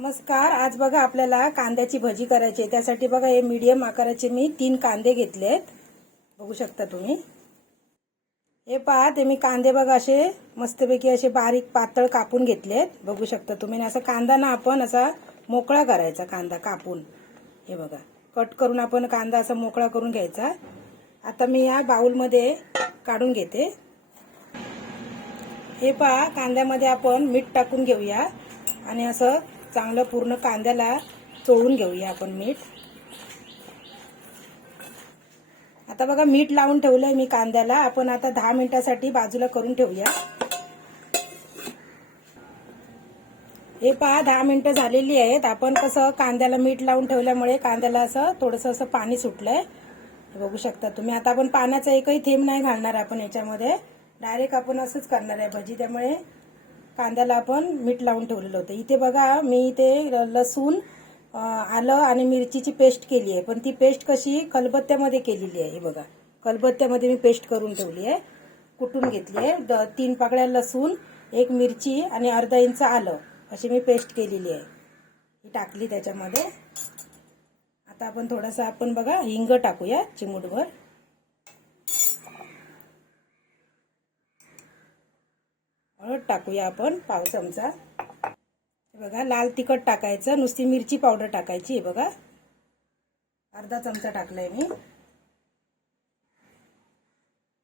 नमस्कार. आज बघा आपल्याला कांद्याची भजी करायची आहे. त्यासाठी बघा हे मीडियम आकाराचे मी तीन कांदे घेतलेत. बघू शकता तुम्ही. हे पहा ते मी कांदे बघा असे मस्तपैकी असे बारीक पातळ कापून घेतलेत. बघू शकता तुम्ही. आणि असा कांदा ना आपण असा मोकळा करायचा कांदा कापून. हे बघा. कट करून आपण कांदा असा मोकळा करून घ्यायचा. आता मी या बाऊलमध्ये काढून घेते. हे पहा कांद्यामध्ये आपण मीठ टाकून घेऊया. आणि असं चांगलं पूर्ण कांद्याला चोळून घेऊया आपण मीठ. आता बघा मीठ लावून ठेवलंय मी कांद्याला. आपण आता दहा मिनिटासाठी बाजूला करून ठेवूया. हे पहा दहा मिनिटं झालेली आहेत. आपण कसं कांद्याला मीठ लावून ठेवल्यामुळे कांद्याला असं थोडंसं असं पाणी सुटलंय. बघू शकता तुम्ही. आता आपण पाण्याचा एकही थेंब नाही घालणार आपण याच्यामध्ये. डायरेक्ट आपण असंच करणार आहे भजी. त्यामुळे कांद्याला आपण मीठ लावून ठेवलेलं होतं. इथे बघा मी इथे लसूण आलं आणि मिरचीची पेस्ट केली आहे. पण ती पेस्ट कशी खलबत्त्यामध्ये केलेली आहे हे बघा. खलबत्त्यामध्ये मी पेस्ट करून ठेवली आहे. कुटून घेतली आहे. द- तीन पाकळ्या लसूण एक मिरची आणि अर्धा इंच आलं अशी मी पेस्ट केलेली आहे. ही टाकली त्याच्यामध्ये. आता आपण थोडासा आपण बघा हिंग टाकूया चिमूटभर. हळद टाकूया आपण पाव चमचा. बघा लाल तिखट टाकायचं नुसती मिरची पावडर टाकायची आहे बघा. अर्धा चमचा टाकलाय मी.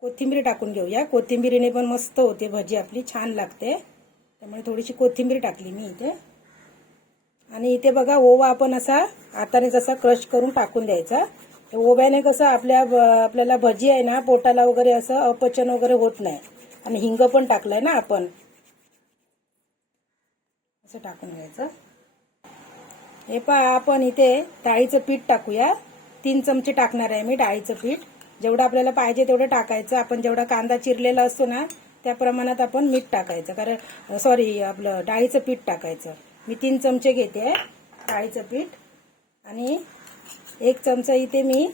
कोथिंबीर टाकून घेऊया. कोथिंबीरीने पण मस्त होते भजी आपली छान लागते. त्यामुळे थोडीशी कोथिंबीर टाकली मी इथे. आणि इथे बघा ओवा आपण असा हाताने जसा क्रश करून टाकून द्यायचा. ओव्याने कसं आपल्या आपल्याला भजी आहे ना पोटाला वगैरे असं अपचन वगैरे होत नाही. आणि हिंग पण टाकलंय ना आपण. असं टाकून घ्यायचं. हे पहा आपण इथे डाळीचं पीठ टाकूया. तीन चमचे टाकणार आहे मी डाळीचं पीठ. जेवढं आपल्याला पाहिजे तेवढं टाकायचं. आपण जेवढा कांदा चिरलेला असतो ना त्या प्रमाणात आपण मीठ टाकायचं. कारण सॉरी आपलं डाळीचं पीठ टाकायचं. मी तीन चमचे घेते डाळीचं पीठ. आणि एक चमचा इथे मी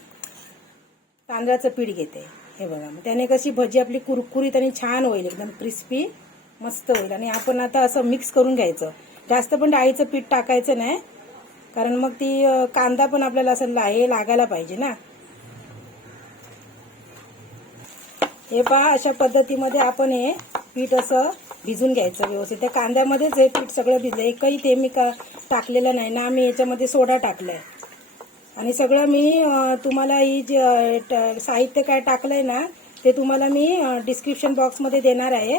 तांदळाचं पीठ घेते. हे बघा मग त्याने कशी भजी आपली कुरकुरीत आणि छान होईल एकदम क्रिस्पी मस्त होईल. आणि आपण आता असं मिक्स करून घ्यायचं. जास्त पण डाळीचं पीठ टाकायचं नाही कारण मग ती कांदा पण आपल्याला असं ला हे लागायला पाहिजे ना. हे पहा अशा पद्धतीमध्ये आपण हे पीठ असं भिजून घ्यायचं व्यवस्थित. त्या कांद्यामध्येच हे पीठ सगळं भिजलं. एकही ते मी का टाकलेलं नाही. ना मी याच्यामध्ये सोडा टाकलाय. आणि सगळं मी तुम्हाला ही जे ट- साहित्य काय टाकलंय ना ते तुम्हाला मी डिस्क्रिप्शन बॉक्समध्ये देणार आहे.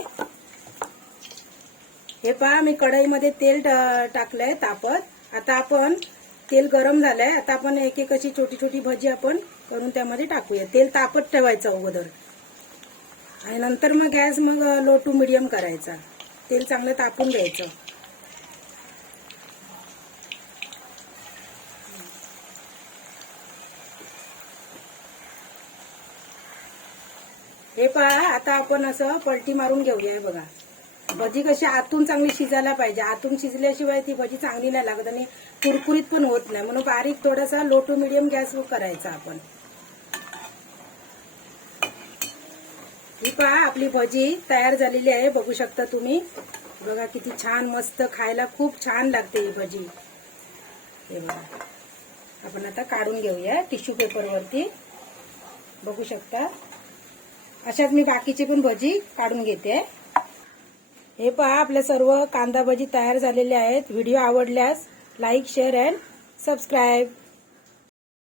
हे पहा मी कढईमध्ये तेल टाकलं टाकलंय तापत. आता आपण तेल गरम झालंय. आता आपण एक एक अशी छोटी छोटी भजी आपण करून त्यामध्ये टाकूया. तेल तापत ठेवायचं अगोदर. आणि नंतर मग गॅस मग लो टू मिडियम करायचा. तेल चांगलं तापून घ्यायचं. हे पहा आता आपण असं पलटी मारून घेऊया हे बघा. भजी कशी आतून चांगली शिजायला पाहिजे. आतून शिजल्याशिवाय ती भजी चांगली नाही लागत आणि कुरकुरीत पण होत नाही. म्हणून बारीक थोडासा लो टू मिडियम गॅस करायचा आपण. ही पहा आपली भजी तयार झालेली आहे. बघू शकता तुम्ही. बघा किती छान मस्त खायला खूप छान लागते ही भजी. हे बघा. आपण आता काढून घेऊया टिश्यू पेपरवरती बघू शकता. अशाच मी बाकीची पण भजी काढून घेते. हे पहा आपल्या सर्व कांदा भजी तयार झालेले आहेत. व्हिडिओ आवडल्यास लाईक शेअर अँड सबस्क्राईब.